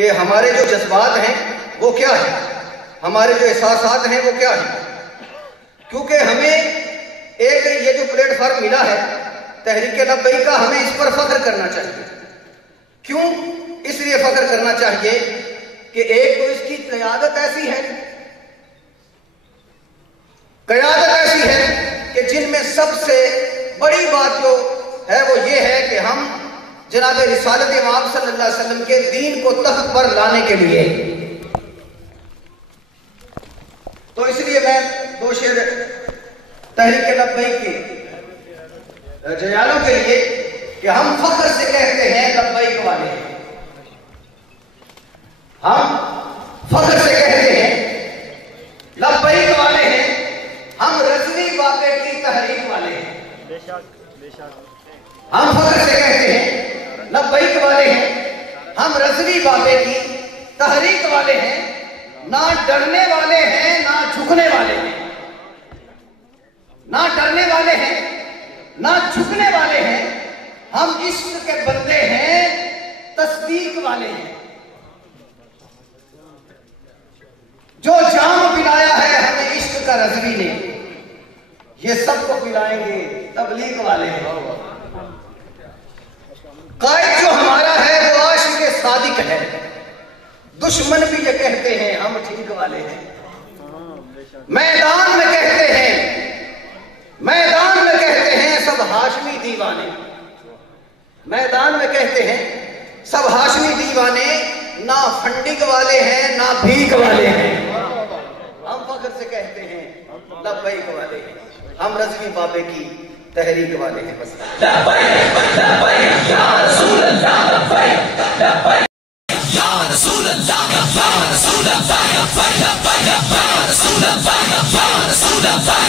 کہ ہمارے جو جذبات ہیں وہ کیا ہیں، ہمارے جو احساسات ہیں وہ کیا ہیں. کیونکہ ہمیں ایک یہ جو پلیٹ فارم ملا ہے تحریک لبیک کا، ہمیں اس پر فخر کرنا چاہیے. کیوں اس لیے فخر کرنا چاہیے کہ ایک تو اس کی قیادت ایسی ہے، کہ جن میں سب سے بڑی بات جو ہے وہ یہ ہے کہ ہم جناب رسالت امام صلی اللہ علیہ وسلم کے دین کو تخت پر لانے کے لیے. تو اس لیے میں دو شعر تحریک لبیک کے جیالوں کے لیے کہ ہم فخر سے کہتے ہیں لبیک والے ہیں، ہم فخر سے کہتے ہیں لبیک والے ہیں، ہم رضوی بابے کی تحریک والے ہیں. ہم فخر سے کہتے ہیں لبیک والے ہیں، ہم رضوی بابے کی تحریک والے ہیں، نہ ڈرنے والے ہیں نہ جھکنے والے ہیں، نہ ڈرنے والے ہیں نہ جھکنے والے ہیں، ہم عشق کے بندے ہیں، تصدیق والے ہیں. جو جام پلایا ہے ہمیں عشق کا رضوی نے، یہ سب کو پلائیں گے تبلیغ والے ہیں. قائد جو ہمارا ہے وہ عاشق صادق ہے، دشمن بھی یہ کہتے ہیں ہم ٹھیک والے ہیں. میدان میں کہتے ہیں سب ہاشمی دیوانے، میدان میں کہتے ہیں سب ہاشمی دیوانے، نہ فنڈنگ والے ہیں نہ بھیک والے ہیں. ہم فخر سے کہتے ہیں لبیک والے ہیں، ہم رضوی بابے کی تحریک والے ہیں. بس لبیک لبیک یا رسول اللہ، لبیک لبیک یا رسول اللہ، یا رسول اللہ، لبیک لبیک یا رسول اللہ، یا رسول اللہ.